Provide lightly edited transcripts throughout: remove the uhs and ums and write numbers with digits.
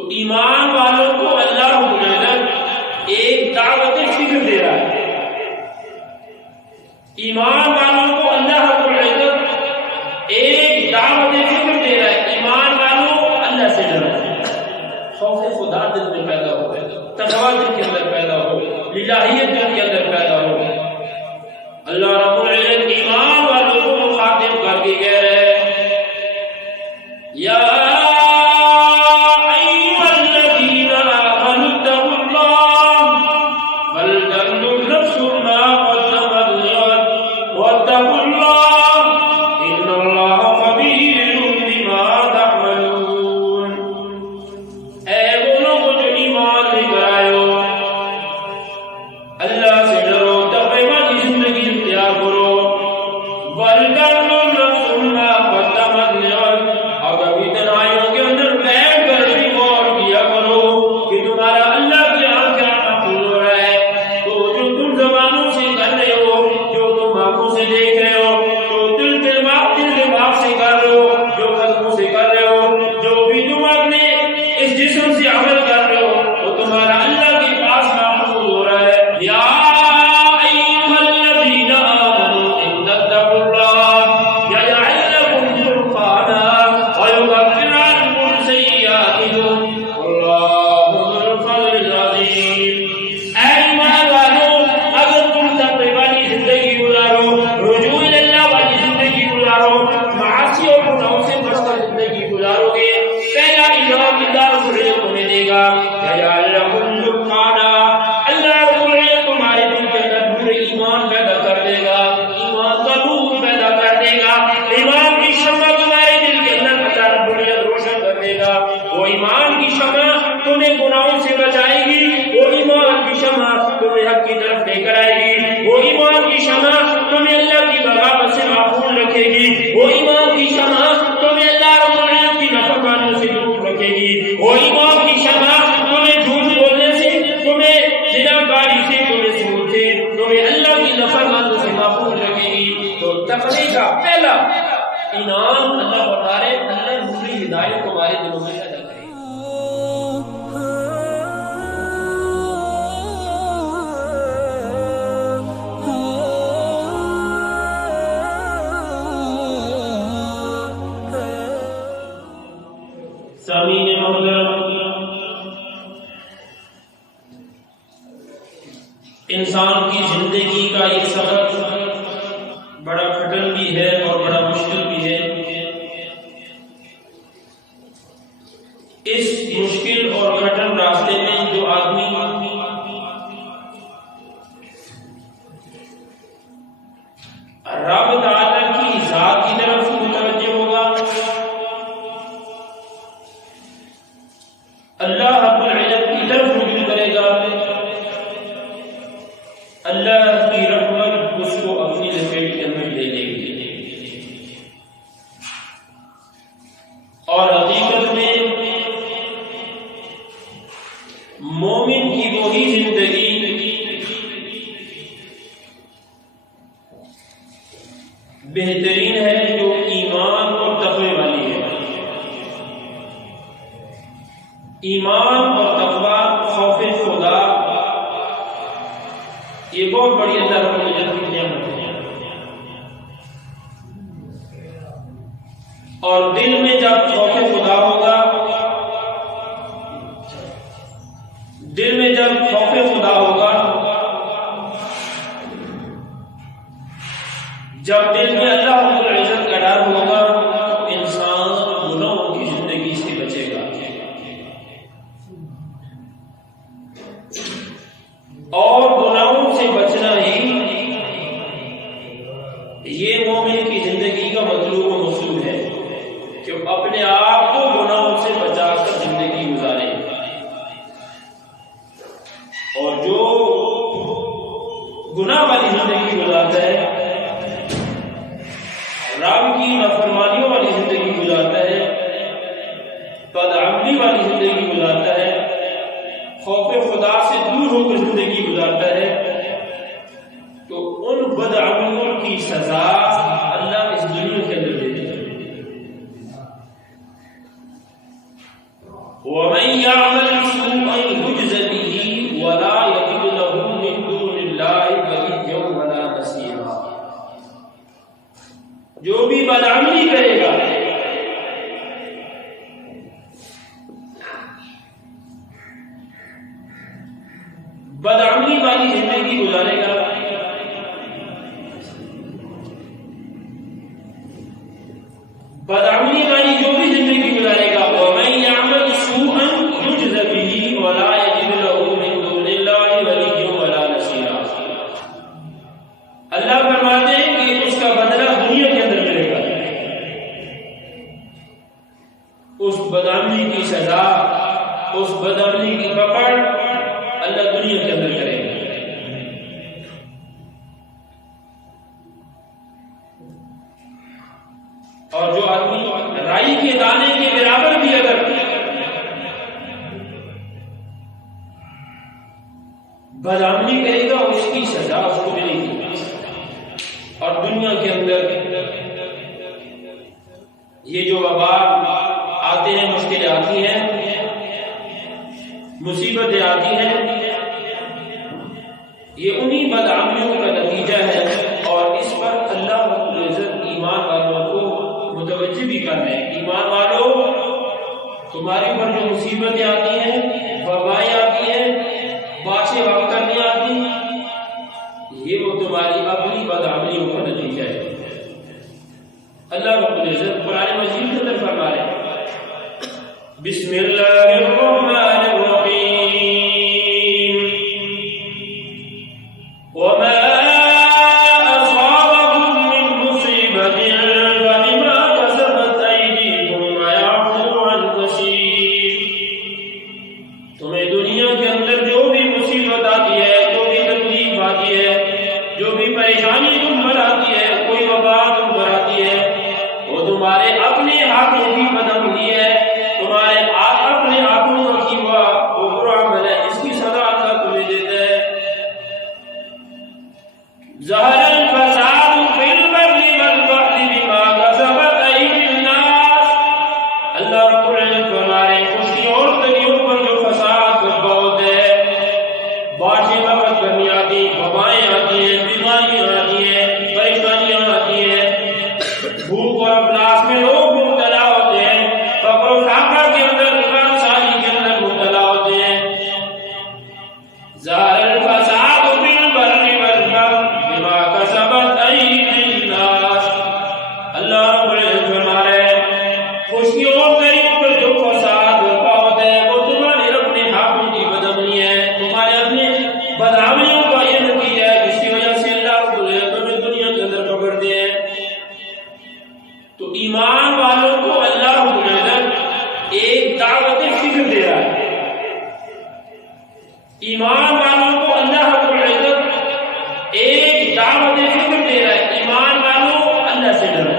تو ایمان والوں کو اللہ رب العزت ایک دعوت فکر دے رہا ہے. ایمان والوں کو اللہ رب العزت ایک دعوت فکر دے رہا ہے. ایمان والوں اللہ سے ڈرو، خوف خدا دل میں پیدا ہو، تقویٰ دل کے اندر پیدا ہو، الہیت دل کے اندر پیدا ہو. اللہ رب العزت ایمان والوں کو مخاطب کر کے کہہ رہے ہیں یا انسان کی زندگی کا یہ سفر بڑا کٹھن بھی ہے اور بڑا مشکل بھی ہے. اس مشکل اور کٹھن راستے میں جو آدمی رب تعالی کی ذات کی طرف متوجہ ہوگا، اللہ رب العزت کی طرف رجوع کرے گا، اللہ کی رحمت اس کو اپنی لپیٹ کے اندر لے لے گی. اور حقیقت میں مومن کی وہی زندگی بہترین ہے جو ایمان اور تقوی والی ہے. ایمان اور تقوی، خوف خدا، یہ بہت بڑی اللہ رب العزت کی نعمت ہے. اور دل میں جب خوف خدا ہوگا، دل میں جب خوف خدا ہوگا، جب دل میں اللہ رب العزت کا ڈر ہوگا تو انسان گناہوں کی زندگی سے بچے گا. اور گناہوں سے بچنا ہی یہ مومن کی زندگی کا مطلوب و مقصود ہے کہ اپنے آپ کو گناہوں سے بچا کر زندگی گزارے. اور جو گناہ والی زندگی گزارتا ہے، رب کی نافرمانیوں والی زندگی گزارتا ہے، بدعملی والی زندگی گزارتا ہے، خوف خدا سے دور ہو کر زندگی گزارتا ہے، تو ان بدعملیوں کی سزا اللہ اس دنیا کے اندر دے دیتا ہے. ومن يعمل سوءا يجز به ولا يجد له من دون الله وليا ولا نصيرا. جو بھی بدعملی کرے گا بدعملی والی زندگی گزارے گا، بدعملی والی جو بھی زندگی گزارے گا، ومن يعمل سوءا يجز به ولا يجد له من دون الله وليا ولا نصيرا. اللہ فرماتے ہیں کہ اس کا بدلہ دنیا کے اندر ملے گا، اس بدعملی کی سزا، اس بدعملی کی پکڑ اللہ دنیا کے اندر کرے گا. اور جو آدمی رائی کے دانے کے برابر بھی اگر بدعملی کرے گا اس کی سزا اس کو ملے گی. اور دنیا کے اندر یہ جو وبا آتے ہیں، مشکلیں آتی ہیں، مصیبتیں آتی ہیں، یہ انہی بدعملیوں کا نتیجہ ہے. اور اس پر اللہ رب العزت ایمان والوں کو متوجہ بھی کر رہے ہیں. ایمان والوں، تمہاری پر جو مصیبتیں آتی ہیں، وبائیں آتی ہیں، باتیں وقت کرنے آتی، یہ وہ تمہاری اپنی بدعملیوں کا نتیجہ ہے. اللہ رب العزت قرآن مجید کے اندر فرما رہے ہیں، بسم اللہ الرحمن الرحیم، وما ایمان والوں کو اللہ رب العزت ایک دعوت فکر دے رہا ہے. ایمان والوں اللہ سے ڈرو،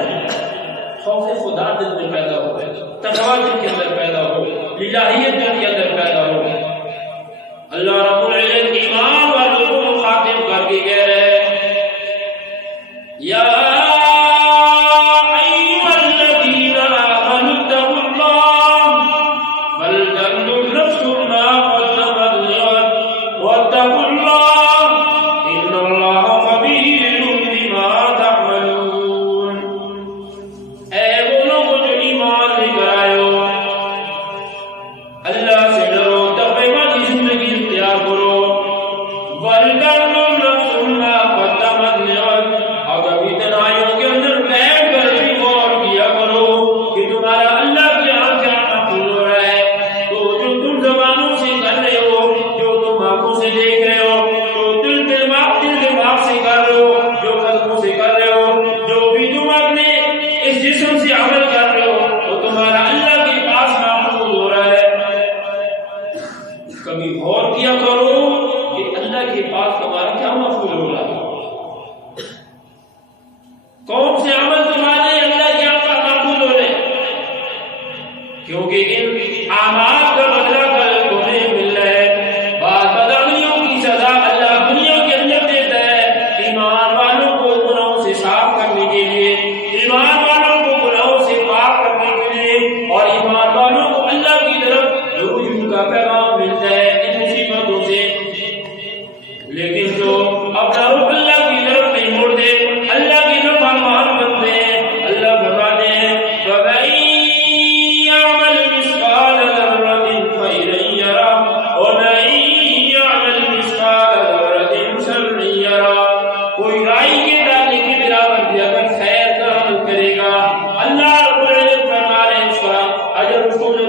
خوف خدا دل میں پیدا ہو، تقویٰ دل کے اندر پیدا ہو، الہیت دل کے اندر پیدا ہو. اللہ رب العزت ایمان والوں کو مخاطب کر کے کہہ رہے ہیں، یا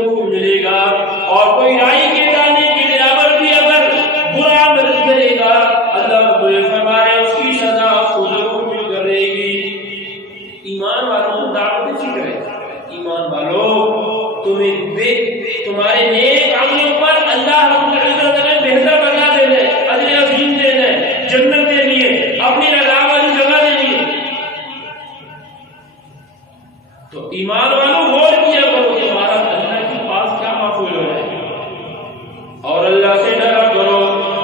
کو ملے گا، اور کوئی رائی کے دانے کے برابر بھی اگر برا عمل کرے گا اللہ رب العزت فرمائے اس کی سزا اس کو ضرور مل کر رہے گی۔ ایمان والوں دعوت فکر ہے، ایمان والوں تمہارے نیک عملوں پر اللہ رب العزت نے بہتر بنا دے ہے، اجر عظیم دے ہے، جنت کے لیے، اپنی رضا والی جگہ کے لیے۔ تو ایمان والوں غور کیا کرو تمہارا اللہ کے پاس کیا مقبول ہو رہا ہے، اور اللہ سے ڈرا کرو۔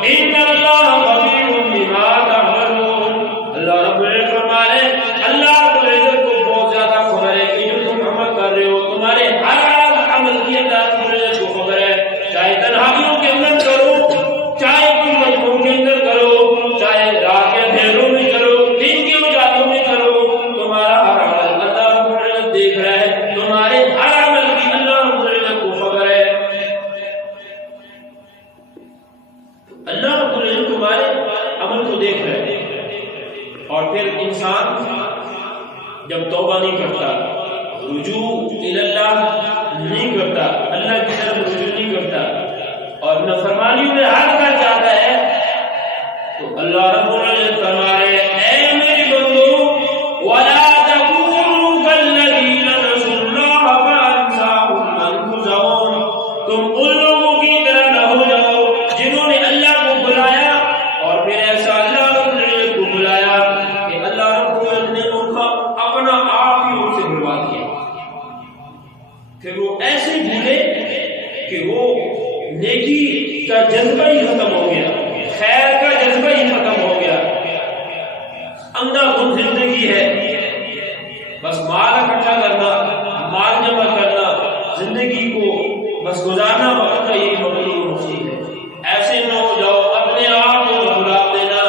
ان اللہ بصیر بما تعملون، اللہ رب العزت فرمائے اللہ رب العزت کو بہت زیادہ خبر ہے کہ جو تم عمل کر رہے ہو، تمہارے ہر عمل کی اللہ رب العزت کو خبر ہے، چاہے تنہائیوں کے اندر کرو، چاہے تم مجموعوں کے اندر کرو، چاہے رات کے اندھیروں میں کرو، دن کے اجالوں میں کرو، تمہارا ہر عمل اللہ رب العزت دیکھ رہا ہے، تمہارے ہر عمل کی اللہ رب العزت کو خبر ہے۔ اللہ رب العزت تمہارے عمل کو دیکھ رہے ہیں، اور پھر انسان جب توبہ نہیں کرتا، رجوع اللہ نہیں کرتا، اللہ کی طرف رجوع نہیں کرتا، اور نافرمانیوں میں ہاتھ کر جاتا ہے، تو اللہ رب العزت فرما رہے اے میرے بندو ولا تکونوا کالذین نسوا اللہ فانساهم انفسهم، تم ان لوگوں کی طرح نہ ہو جاؤ جنہوں نے اللہ کو بلایا اور پھر ایسا اللہ رب العزت کو بلایا کہ اللہ رب العزت نے ان کا اپنا آپ ہی ان سے بلوا دیا، پھر وہ ایسے بھولے کہ وہ نیکی کا جذبہ ہی ختم ہو گیا، خیر کا جذبہ ہی ختم ہو گیا، اندھا دھند زندگی ہے، بس مال اکٹھا کرنا، مال جمع کرنا، زندگی کو بس گزارنا وقت کا یہی مقصود ہے۔ ایسے نہ ہو جاؤ، اپنے آپ کو بھلا دینا۔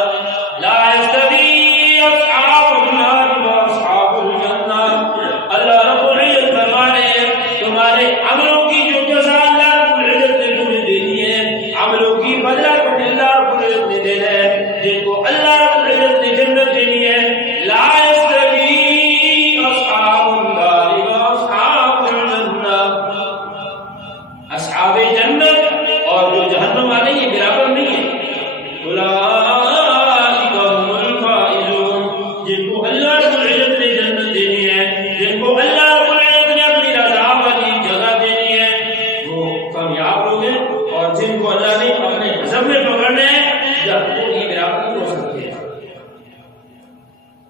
لا یستوی اصحاب النار واصحاب الجنہ، اللہ رب العزت فرما رہے ہیں تمہارے عملوں کی جو جزا اللہ رب العزت نے تمہیں دینی ہے، عملوں کی بدلہ تمہیں اللہ رب العزت نے دینا ہے، جن کو اللہ رب العزت نے جنت دینی ہے۔ لا یستوی اصحاب النار واصحاب الجنہ، اصحاب جنت اور جو جہنم والے یہ برابر نہیں ہے۔ اولئک هم الفائزون، جن کو اللہ رب العزت نے جنت دینی ہے، جن کو اللہ رب العزت نے اپنی رضا والی جگہ دینی ہے، وہ کامیاب لوگ ہیں، اور جن کو اللہ نے اپنے غضب میں پکڑنا ہے جب وہ یہ برابر نہیں ہو سکتے۔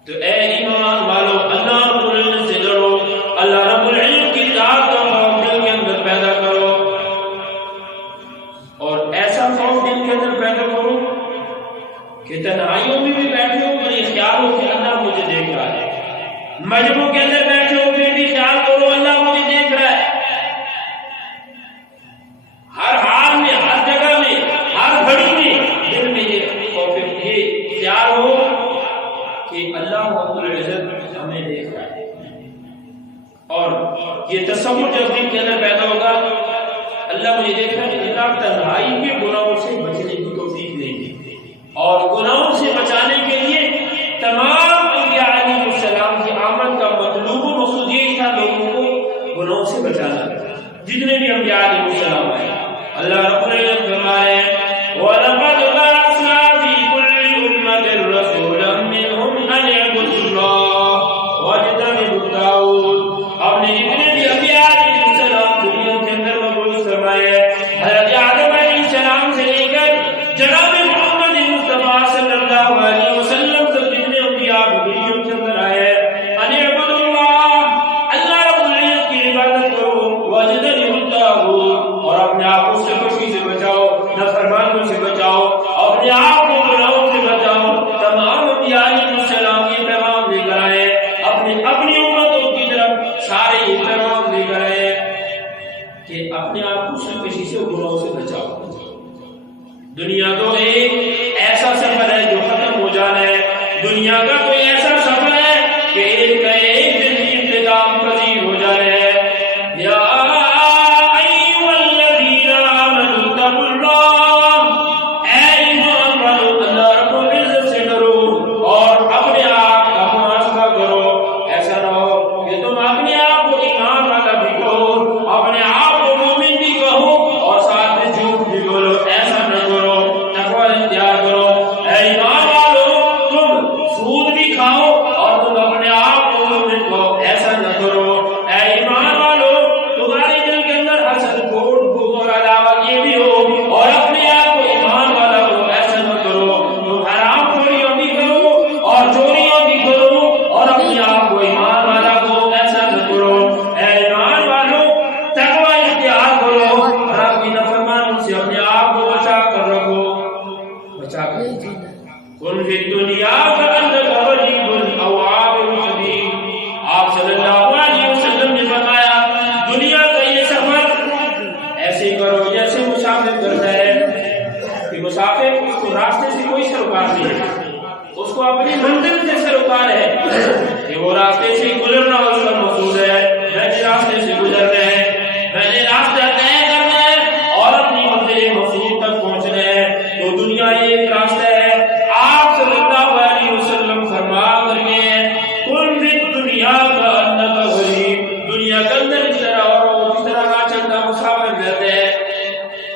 تو اے ایمان والو اللہ رب العزت سے ڈرو، اللہ رب العزت کی اطاعت کا خوف دل کے اندر پیدا کرو، اور ایسا خوف دل کے اندر پیدا کرو کہ تنہائیوں میں بھی بیٹھے ہو تو یہ خیال ہو کہ اللہ مجھے دیکھ رہا ہے، مجموع کے اندر بیٹھے ہو پھر بھی خیال کرو اللہ مجھے دیکھ رہا ہے، ہر حال میں، ہر جگہ میں، ہر گھڑی میں دل میں یہ خوف، یہ خیال ہو کہ اللہ رب العزت ہمیں دیکھ رہا ہے، اور یہ تصور جب دل کے اندر پیدا ہوگا اللہ مجھے دیکھ رہا ہے، اللہ تنہائی کے گناہوں سے بچنے کی توفیق دے گی، اور گناہوں سے بچانے کے لیے تمام انبیاء علیہ السلام کی آمد کا مطلوب و مقصود یہی تھا لوگوں کو گناہوں سے بچانا، جتنے بھی انبیاء علیہ السلام ہیں۔ اللہ رب العزت فرمائے وَلَقَدْ بَعَثْنَا فِي كُلِّ أُمَّةٍ رَسُولًا مِّنْهُمْ أَنِ اعْبُدُوا اللَّهَ وَاجْتَنِبُوا الطَّاغُوتَ، ہم نے جتنے بھی انبیاء علیہ السلام دنیا کے اندر مبعوث فرمائے، حضرت آدم علیہ السلام سے لے کر جناب محمد مصطفیٰ صلی اللہ علیہ وسلم تک جتنے انبیاء دنیا کے اندر آئے ہیں، ان اعبدوا اللہ، اللہ رب العزت کی عبادت کرو، واجتنبوا الطاغوت، اور اپنے آپ کو سرکشی سے بچاؤ، نافرمانیوں سے بچاؤ، اپنے آپ کو گناہوں سے بچاؤ۔ تمام انبیاء علیہ السلام یہ پیغام لے کر آئے، اپنی امتوں کی طرف سارے یہ پیغام لے کر آئے کہ اپنے آپ کو سرکشی سے گناہوں سے بچاؤ۔ دنیا تو ایک ایسا سفر ہے جو ختم ہو جانا ہے، دنیا کا کوئی ایسا سفر ہے کہ ایک دن انتظام پذیر ہو جانا ہے۔ یا ایھا الذین آمنوا اتقوا اللہ، اے ایمان والو اللہ رب العزت سے ڈرو اور اپنے آپ کا محاسبہ کرو۔ ایسا نہ ہو کہ تم اپنے آپ کو ایمان والا بھی کہو، اپنے آپ کو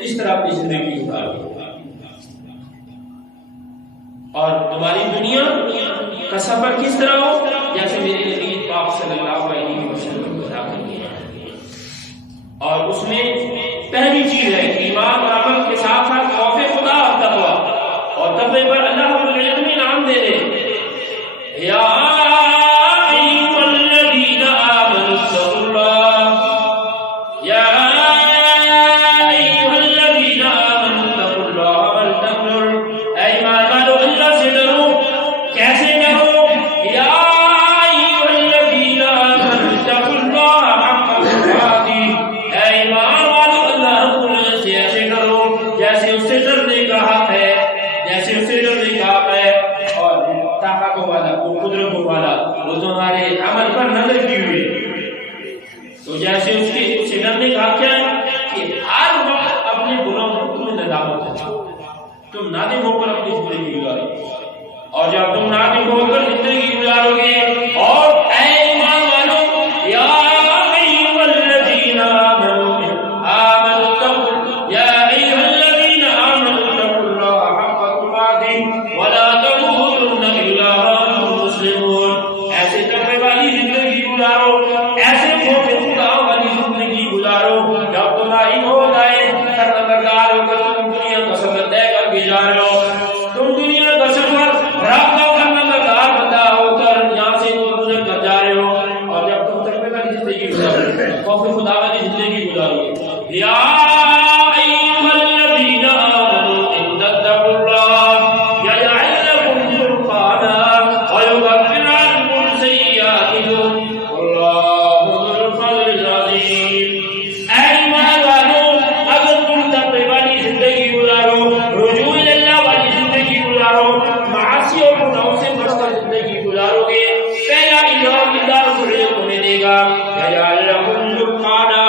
اس طرح اپنی زندگی گزارو اور تمہاری دنیا کا سفر کس طرح ہو جیسے میرے نبی پاک صلی اللہ علیہ وسلم بتا کر، اور اس میں پہلی چیز ہے ایمان اور عمل کے ساتھ ساتھ خوف خدا اور تقوی، اور تقوی پر اللہ رب العزت نے نام دے دے یا ایھا الذین آمنوا اتقوا اللہ، یا ایھا الذین آمنوا اتقوا اللہ ولتنظر، اے ایمان والو اللہ سے ڈرو، کیسے ڈرو؟ یا ایھا الذین آمنوا اتقوا اللہ حق تقاته، اے ایمان والو اللہ رب العزت سے ایسے ڈرو جیسے اس سے ڈرنے کا حق ہے، جیسے اس سے ڈرنے کا حق ہے، اور طاقت والا وہ قدرت والا وہ تمہارے عمل پر نظر کی ہوئی، تو جیسے اس سے ڈرنے کا حق کیا ہے کہ ہر وقت اپنے گناہوں پر تمہیں ندامت ہے، تم نادم ہو کر اپنی زندگی گزارو، اور جب تم نادم ہو کر زندگی گزارو گے اور اے ایمان والو یا ایھا الذین آمنوا اتقوا، یا ایھا الذین آمنوا اتقوا اللہ حق تقاته ولا تموتن الا وانتم مسلمون، ایسے تقوی والی زندگی گزارو، ایسے خوف خدا والی زندگی گزارو، جب تمہاری موت آئے سرمدار ہو کر تم دنیا کا سفر طے کر کے جا رہے ہو، تم دنیا کا سفر رابطہ کرنا مدار بندہ ہو کر یہاں سے گزر کر جا رہے ہو، اور جب تم تقوی والی زندگی گزارو، خوف خدا والی زندگی گزارو، یا ایھا الذین آمنوا ان تتقوا اللہ یجعل لکم فرقانا ویکفر عنکم سیئاتکم واللہ ذو الفضل العظیم، اے ایمان والو اگر تم تقوی والی زندگی گزارو، رجوع اللہ والی زندگی گزارو، معاصی اور گناہوں سے بچ کر زندگی گزارو گے، پہلا انعام اللہ رب العزت تمہیں دے گا، یجعل لکم فرقانا،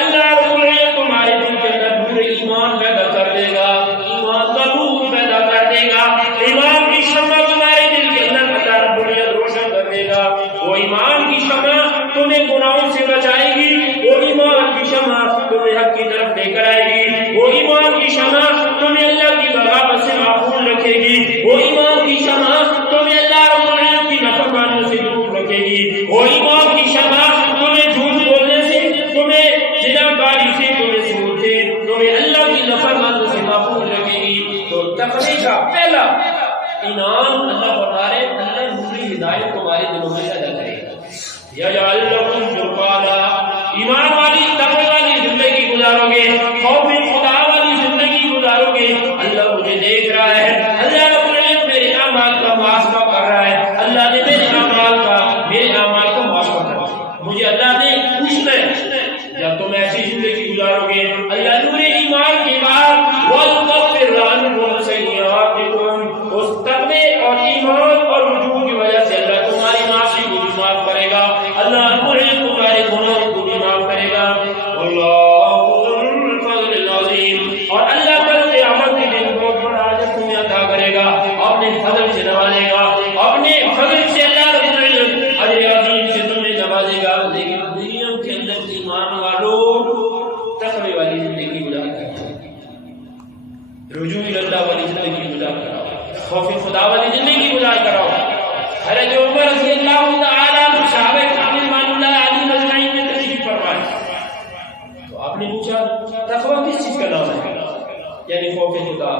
اللہ رب العزت تمہارے دل کے اندر نور ایمان پیدا کر دے گا، ایمان کا نور پیدا کر دے گا، ایمان کی شمع تمہارے دل کے اندر اللہ رب العزت روشن کر دے گا، وہ ایمان کی شمع تمہیں گناہوں سے بچائے گی، وہ ایمان کی شمع تمہیں حق کی طرف لے کر آئے گی، وہ ایمان کی شمع تمہیں اللہ کی بغاوت سے محفوظ رکھے گی، وہ ایمان کی شمع تمہیں اللہ رب العزت کی نافرمانیوں سے دور رکھے گی، وہ ایمان کی شمع تمہیں جھوٹ بولنے سے، تمہیں زناکاری سے، تمہیں سود سے، تمہیں اللہ کی نافرمانیوں سے محفوظ رکھے گی، تو تقوی کا پہلا انعام اللہ بتا رہے اللہ نوری ہدایت تمہارے دلوں میں پیدا کرے گا، یجعل لکم فرقانا، ایمان والی تقوی والی زندگی گزارو گے، خوف خدا والی زندگی گزارو گے، اللہ مجھے دیکھ رہا ہے، اللہ رب العزت میرے اعمال کا محاسبہ کر رہا ہے، اللہ نے میرے اعمال کا محاسبہ کرنا ہے، مجھے اللہ نے پوچھنا ہے، جب تم ایسی زندگی گزارو گے اللہ نور ایمان کے بعد وَيُكَفِّرْ عَنْكُمْ سَيِّئَاتِكُمْ، اس تقوی اور ایمان اور رجوع کی وجہ سے اللہ تمہاری معاصی کو بھی معاف کرے گا، اللہ رب العزت تمہارے گناہوں کو بھی معاف کرے گا، واللہ ذو الفضل العظیم، اور اللہ کل قیامت کے دن بہت بڑا اجر تمہیں عطا کرے گا، اپنے فضل سے نوازے گا، اپنے فضل سے اللہ رب العزت اجر عظیم سے تمہیں نوازے گا، لیکن دنیا کے اندر ایمان والوں تقوی والی زندگی گزار کر رجوع اللہ والی زندگی گزار کراؤ، خوف خدا والی زندگی گزار کراؤ، حضرت عمر رضی اللہ تعالیٰ عنہ صحابہ کرام رضوان اللہ علیہم اجمعین نے تشریف فرمایا، تو آپ نے پوچھا تقوی کس چیز کا نام ہے، یعنی خوف خدا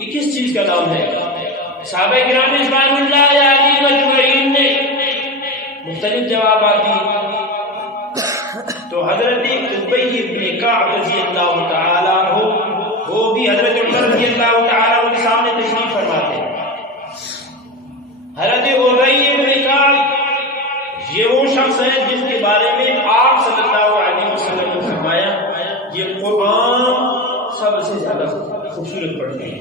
یہ کس چیز کا نام ہے؟ صحابہ کرام رضوان اللہ علیہم اجمعین نے مختلف جوابات دی، تو حضرت ابی بن کعب رضی اللہ تعالیٰ عنہ وہ بھی حضرت عمر رضی اللہ تعالیٰ عنہ کے سامنے تشریف فرماتے ہیں، حضرت ابی بن کعب یہ وہ شخص ہے جس کے بارے میں آپ صلی اللہ علیہ وسلم نے فرمایا یہ قرآن سب سے زیادہ خوبصورت پڑھتے ہیں،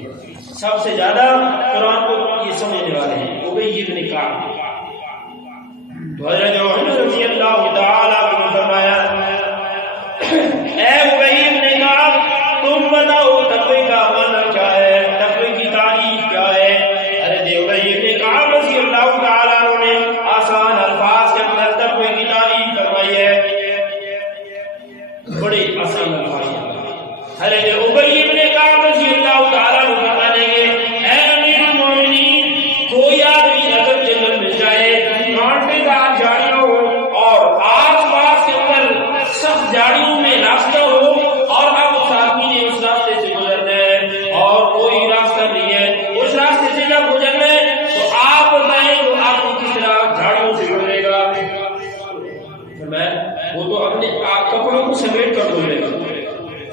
سب سے زیادہ قرآن کو یہ سمجھنے والے ہیں ابی بن کعب، تو حضرت عمر رضی اللہ تعالیٰ عنہ نے فرمایا اے ابی بن کعب تم بتاؤ تقوی کا معنی کیا ہے، تقوی کی تعریف کیا ہے؟ حضرت ابی بن کعب رضی اللہ تعالیٰ عنہ نے آسان الفاظ کے اندر تقوی کی تعریف فرمائی ہے، بڑے آسان الفاظ، حضرت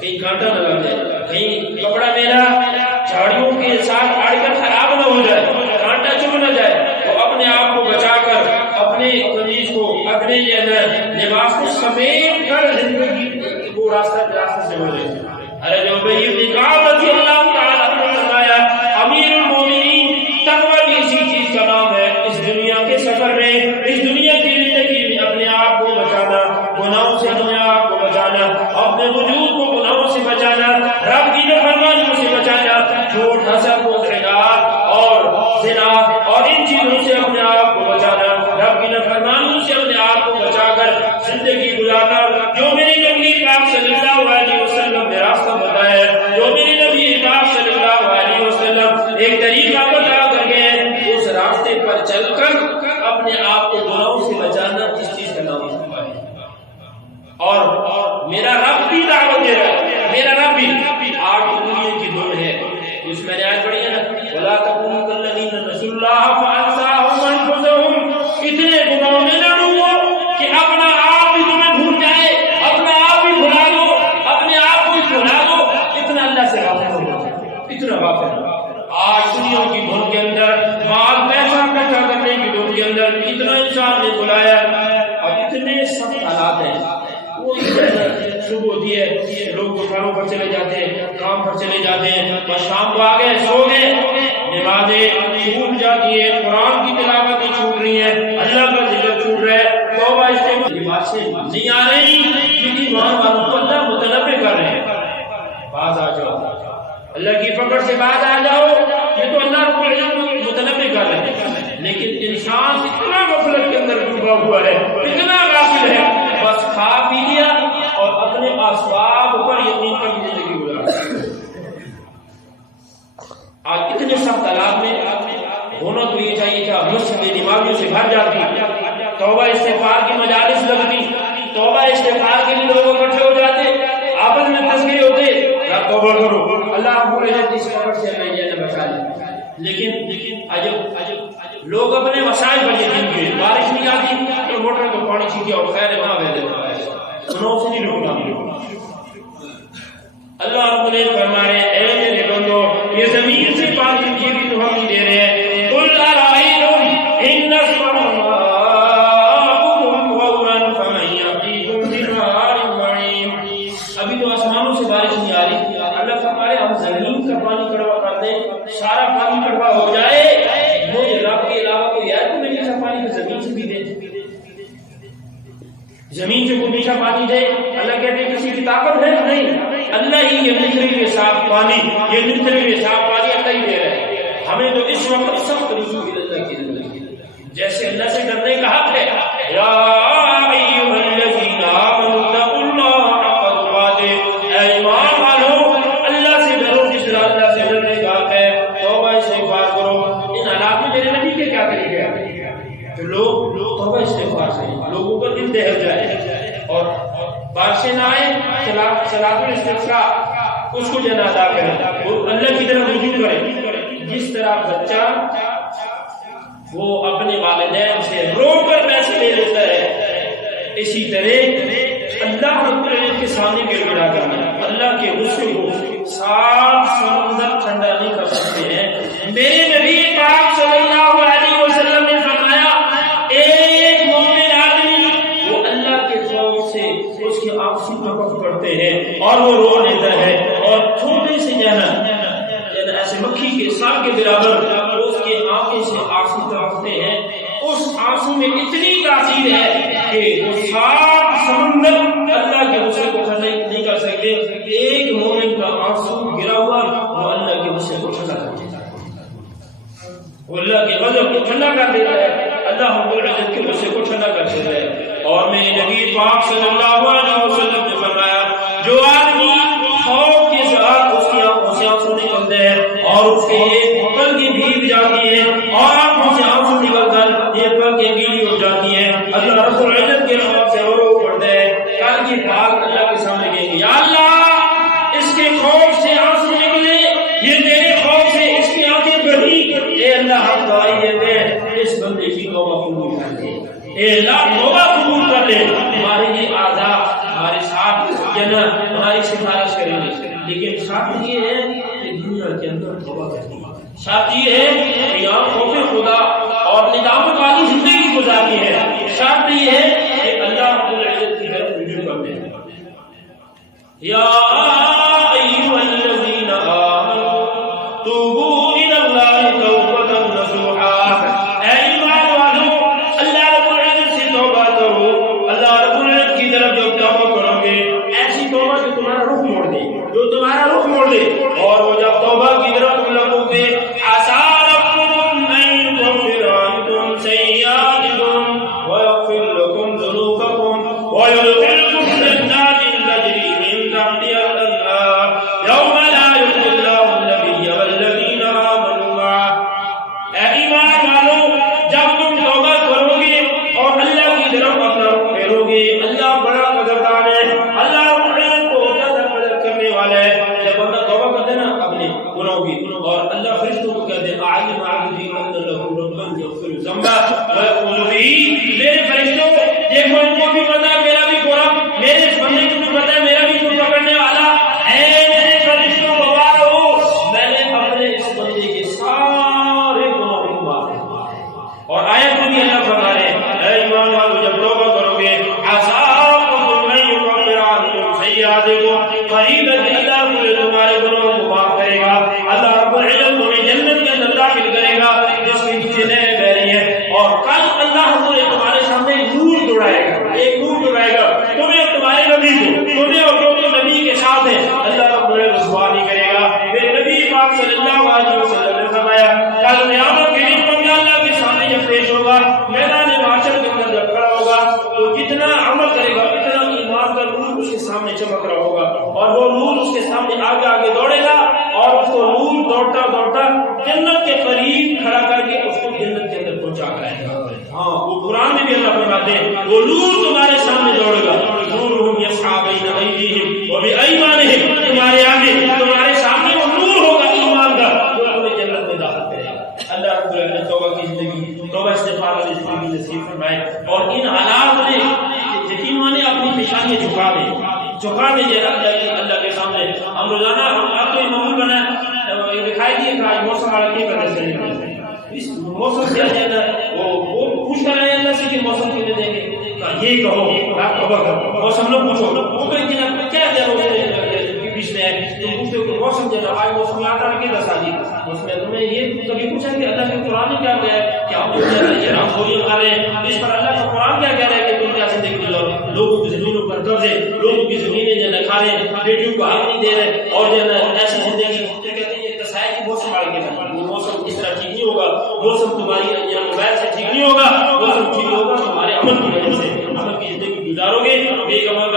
کہیں کانٹا نہ لگ جائے، کہیں کپڑا میرا جھاڑیوں کے ساتھ اڑ کر خراب نہ ہو جائے، کانٹا چبھ نہ جائے، تو اپنے آپ کو بچا کر اپنے قمیض کو، اپنے لباس کو سمیٹ کر زندگی وہ راستہ سے بڑھے۔ ارے جو ابی بن کعب رضی اللہ تعالیٰ عنہ فرمایا امیر المومنین تقویٰ بھی اسی چیز کا نام ہے، اس دنیا کے سفر میں، اس دنیا کی زندگی میں اپنے آپ کو بچانا، گناہوں سے اپنے آپ کو بچانا، اپنے وجود کو گناہوں سے بچانا، رب کی نافرمانیوں سے بچانا، جھوٹ، حسد، خیانت اور زنا اور ان چیزوں سے اپنے آپ کو بچانا، رب کی نافرمانیوں سے اپنے آپ کو بچا کر زندگی گزارنا، جو میرے نبی پاک صلی اللہ علیہ وسلم نے راستہ بتایا ہے، جو میرے نبی پاک صلی اللہ علیہ وسلم ایک طریقہ بتا کر گئے، اس راستے پر چل کر اپنے آپ کو گناہوں سے بچانا، اس چیز کا نام ہے۔ اور میرا رب بھی دعوت دے رہا ہے، میرا رب بھی آج دنیا کی دھن ہے، اس میں نے آج پڑھی ہے نا وَلَا تَكُونُوا كَالَّذِينَ نَسُوا اللَّهَ فَأَنسَاهُمْ أَنفُسَهُمْ، اتنے گناہوں میں نہ ڈوبو کہ اپنا آپ بھی تمہیں بھول جائے، اپنا آپ بھی بھلا دو، اپنے آپ کو بھلا دو، اتنا اللہ سے غافل ہو جائے، اتنا غافل ہو۔ آج دنیا کی دھن کے اندر، مال پیسہ اکٹھا کرنے کی دھن کے اندر اتنا انسان نے بلایا، اور اتنے سخت حالات ہیں، وہ صبح ہوتی ہے لوگ دکانوں پر چلے جاتے ہیں، کام پر چلے جاتے ہیں، اور شام کو آگے سو گئے، نمازیں چھوٹ جاتی ہیں، قرآن کی تلاوتیں چھوٹ رہی ہیں، اللہ کا ذکر چھوٹ رہا ہے، توبہ استغفار باتیں نہیں آ رہی، کیونکہ ایمان والوں کو اللہ متنبہ کر رہے ہیں، باز آ جاؤ، اللہ کی فکر سے باز آ جاؤ، یہ تو اللہ رب العزت متنبہ کر رہے ہیں، لیکن انسان اتنا غفلت کے اندر ڈوبا ہوا ہے، اتنا غافل ہے، بس کھا پی لیا اور اپنے اسباب پر یقین کر کے زندگی گزارا۔ آج اتنے سخت حالات میں ہونا تو یہ چاہیے تھا مسجد دماغیوں سے بھر جاتی، توبہ استغفار کی مجالس لگتی، توبہ استغفار کے لیے لوگ اکٹھے ہو جاتے، آپس میں تذکرے ہوتے، توبہ کرو، اللہ رب العزت اس قبر سے ہمیں یہ نہ بچا لے۔ لیکن عجب لوگ اپنے مسائل پر یقین کیے، بارش نہیں آتی تو موٹر کو پانی چھینکے اور خیر وہاں بھیج دیتا ہے، گناہوں سے نہیں روکنا۔ اللہ رب العزت فرما رہے ہیں اے میرے بندو، یہ زمین سے پانی یہ بھی تو ہم ہی دے رہے ہیں، قل ارائیتم ان اصبح ماؤکم غورا فمن یأتیکم بماء معین۔ ابھی تو آسمانوں سے بارش نہیں آ رہی، اللہ فرما رہے ہم زمین کا پانی کڑوا کر دیں، سارا پانی کڑوا ہو جائے، مجھے رب کے علاوہ کوئی ہے تو نہیں ایسا پانی تو زمین سے بھی دے، زمین سے کوئی میٹھا پانی دے، اللہ کہتے ہیں کسی کی طاقت ہے نہیں، اللہ ہی یہ مٹھے ہوئے صاف پانی، یہ مٹھے ہوئے صاف پانی اللہ ہی دے رہا ہے۔ ہمیں تو اس وقت سخت رجوع اللہ کی ضرورت، جیسے اللہ سے ڈرنے کا حق ہے، یا ایھا الذین آمنوا اتقوا اللہ حق تقاته، اے ایمان والو اللہ سے ڈرو جس طرح اللہ سے ڈرنے کا حق ہے، توبہ استغفار کرو۔ ان حالات میں میرے نبی کے کیا طریقے ہیں کہ لوگ توبہ استغفار سے لوگوں کا دل دہل جائے اور بارشیں نہ آئے، صلاۃ الاستسقاء اس کو جنا ادا کریں، وہ اللہ کی طرف رجوع کریں۔ جس طرح بچہ وہ اپنے والدین سے رو کر پیسے لے لیتا ہے، اسی طرح اللہ رب العزت کے سامنے گر گڑا کرنا، اللہ کے غصے کو سات سمندر ٹھنڈا نہیں کر سکتے ہیں۔ میرے نبی پاک صلی اللہ علیہ وسلم نے فرمایا ایک مومن آدمی وہ اللہ کے خوف سے اس کے آنسو ٹپک پڑتے ہیں اور وہ رو لیتا ہے، اور چھوٹے سے ایسے مکھی کے سال کے برابر اس کے آنکھوں سے آنسو ٹپکتے ہیں، اس آنسو میں اتنی تاثیر ہے کہ وہ سات سمندر اللہ کے غصے کو ٹھنڈا نہیں کر سکتے۔ ایک مومن کا آنسو گرا ہوا وہ اللہ کے غصے کو ٹھنڈا کر دیتا ہے، وہ اللہ کے غضب کو ٹھنڈا کر دیتا ہے، اللہ رب العزت کے غصے کو ٹھنڈا کر دیتا ہے۔ اور میرے نبی پاک صلی اللہ علیہ وسلم نے فرمایا جو آدمی خوف کے ساتھ اس کی آنکھوں سے آنسو نکلتے ہیں اور اس کے پلکیں بھیگ جاتی ہیں اور آنکھوں سے آنسو نکل کر یہ پلکیں گیلی ہو جاتی ہیں، اللہ رب العزت کے خوف سے وہ رو پڑتے ہیں، کل کی بات اللہ کے سامنے کہیں گے یا اللہ اس کے خوف سے آنسو نکلے، یہ تیرے خوف سے اس کی آنکھیں بہی، اے اللہ ہم دعائی دیتے ہیں اس بندے کی توبہ قبول کر دے، اے اللہ توبہ قبول کر لے، ہمارے یہ اعضاء ہمارے ساتھ جنت ہماری سفارش کریں لیکن شرط یہ ہے کہ دنیا کے اندر توبہ کرنی ہے، شرط یہ ہے کہ یہاں خوف خدا اور ندامت والی زندگی گزارنی ہے، شرط یہ ہے کہ اللہ رب العزت کی طرف رجوع کرتے ہیں۔ یا ایھا الذین آمنوا توبوا الی اللہ توبۃ نصوحا، اے ایمان والو اللہ رب العزت سے توبہ کرو، اللہ رب العزت کی طرف جو توبہ کرو گے ایسی توبہ جو تمہارا رخ موڑ دے، جو تمہارا رخ موڑ دے، اور وہ جب توبہ کی طرف تم لگو گے عسیٰ ربکم ان یکفر عنکم سیئاتکم ویغفر لکم ذنوبکم ویدخلکم جنات تجری من تحتها الانہار یوم لا یخزی اللہ النبی والذین آمنوا معہ۔ اے ایمان والو جب تم توبہ کرو گے اور اللہ کی طرف اپنا رخ پھیرو گے، اللہ بڑا قدردان ہے، اللہ کو زیادہ قدر کرنے والا ہے۔ جب بندہ توبہ کرتے نا اپنے گناہوں کی، اور اللہ فرشتوں کو کہتے ہیں اعلم عبدی ان له ربا یغفر الذنب ویقول به، میرے فرشتوں دیکھو ان کو بھی پتہ ہے میرا بھی قرب، میرے بندے کو بھی پتہ ہے میرا بھی قرب پکڑنے والا ہے، میرے فرشتوں گواہ ہو میں نے اپنے اس بندے کے سارے گناہوں کو معاف کر دیا۔ اور آیت میں بھی اللہ فرما رہے ہیں اے ایمان والو جب توبہ کرو گے عسیٰ ربکم ان یکفر عنکم سیئاتکم، قریب ہے کہ اللہ تمہارے گناہوں کو معاف کرے گا، اللہ رب العزت تمہیں جنت کے اندر داخل کرے گا جس کے نیچے نہریں بہ رہی ہیں، اور کل اللہ تمہارے سامنے نور دوڑائے گا، ایک نور دوڑائے گا تمہیں اور تمہارے نبی کو، تمہیں اور جو نبی کے ساتھ ہے اللہ رب العزت رسوا نہیں کرے گا۔ میرے نبی پاک صلی اللہ علیہ وسلم نے فرمایا کل قیامت کے دن بندہ اللہ کے سامنے جب پیش ہوگا میدان معاشر کے اندر جب کھڑا ہوگا تو جتنا عمل کرے گا اتنا ایمان کا نور اس کے سامنے چمک رہا ہوگا، اور وہ نور اس کے سامنے آگے آگے دوڑے گا، اور اس کو نور دوڑتا دوڑتا جنت کے قریب کھڑا کر کے اس کو جنت کے اندر پہنچا کرے گا۔ ہاں وہ قرآن میں بھی اللہ فرماتے ہیں وہ نور تمہارے سامنے دوڑے گا، نورہم یسعیٰ بین ایدیہم وبایمانہم، تمہارے آگے تمہارے سامنے وہ نور ہوگا ایمان کا جو تمہیں جنت میں داخل کرے گا۔ اللہ رب العزت توبہ کی زندگی، توبہ استغفار والی زندگی نصیب فرمائے، اور ان حالات میں یتیموں نے اپنی پیشانی جھکا دے اللہ کے سامنے۔ ہم روزانہ آپ کو معمول بنا ہے دکھائی دیے کہ آج موسم والا کی وجہ سے اس موسم سے وہ پوچھ کر رہے ہیں اللہ سے کہ موسم کتنے دیں گے، یہی کہو آپ توبہ کرو، موسم لوگ پوچھو وہ کہیں کہ کیا دے رہے بیچ میں ہے، تم پوچھتے ہو کہ موسم دینا آج موسم آتا ہے کہ دس آدھی اس میں تمہیں یہ کبھی پوچھا کہ اللہ کے قرآن کیا کہا ہے کہ ہم خوری کر رہے ہیں، اس پر اللہ کا قرآن کیا کہہ رہا ہے کہ تم کیا زندگی گزارو، لوگوں کی زمینوں پر قبضے، لوگوں کی زمینیں جو نہ کھا رہے، بیٹیوں کو حق نہیں دے رہے، اور جو ہے ایسی زندگی کہتے ہیں یہ تصائب کی موسم آ گیا، موسم اس طرح ٹھیک نہیں ہوگا، موسم تمہاری موبائل سے ٹھیک نہیں ہوگا، موسم ٹھیک ہوگا تمہارے عمل کی وجہ سے، عمل کی زندگی گزارو گے، ایک عمل